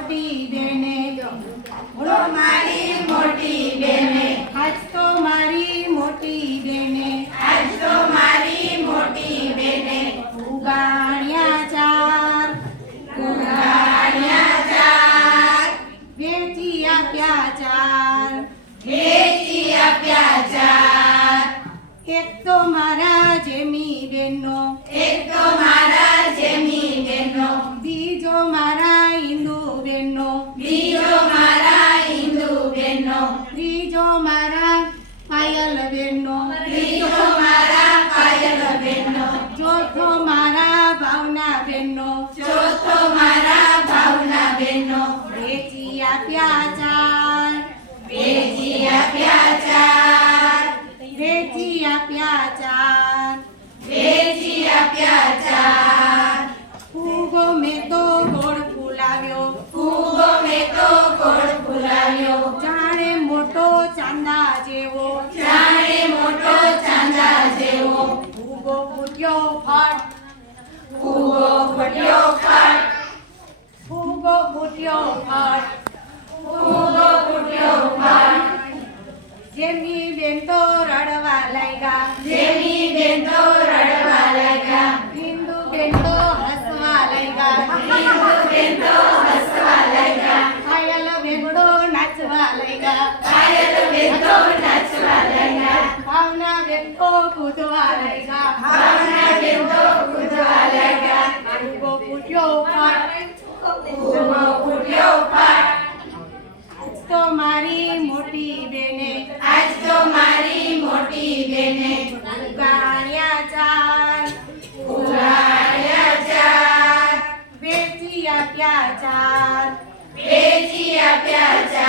મોટી બેને બોલો મારી મોટી બેને આજ તો મારી મોટી બેને આજ તો મારી મોટી બેને ઉગાડ્યા ચાર ઉગાડ્યા ચાર વેચી આપ્યા ચાર વેચી આપ્યા ચાર એક તો મારા જેમી બેનનો એક તો મારા જેમી બેનનો બીજો મારા હિન્દુ બેનનો બીજો મારા હિન્દુ બેનનો ત્રીજો મારા પાયલ બેનનો ત્રીજો મારા પાયલ બેનનો ચોથો મારા ભાવના બેનનો ચોથો મારા ભાવના બેનનો વેચી આપ્યા ચાર વેચી આપ્યા ચાર વેચી આપ્યા ચાર વેચી આપ્યા ચાર ફૂગો મેં તો ગોળ ફૂલાવ્યો ફૂગો મેં તો ગોળ ફૂલાવ્યો જાણે મોટો ચાંદા જેવો જાણે મોટો ચાંદા જેવો ફૂગો ફૂટ્યો ફાટ ફૂગો ફૂટ્યો ફાટ ફૂગો ફૂટ્યો ફાટ ફૂગો ફૂટ્યો ફાટ જેમની બેન તો રડવા લાગ્યા જેની બેન તો રડવા લાગ્યા હિન્દુ બેન તો હસવા લાગ્યા હિન્દુ બેન તો હસવા લાગ્યા પાયલ બેન તો નાચવા લાગ્યા પાયલ બેન તો નાચવા લાગ્યા ભાવના બેન તો કૂદવા લાગ્યા ભાવના બેન તો કૂદવા લાગ્યા ફૂગો ફૂટ્યો ફાટ ફૂગો ફૂટ્યો ફાટ આજ તો મારી મોટી બેને આજ તો મારી મોટી બેને ઉગાડ્યા ચાર ઉગાડ્યા ચાર વેચી આપ્યા ચાર વેચી આપ્યા ચાર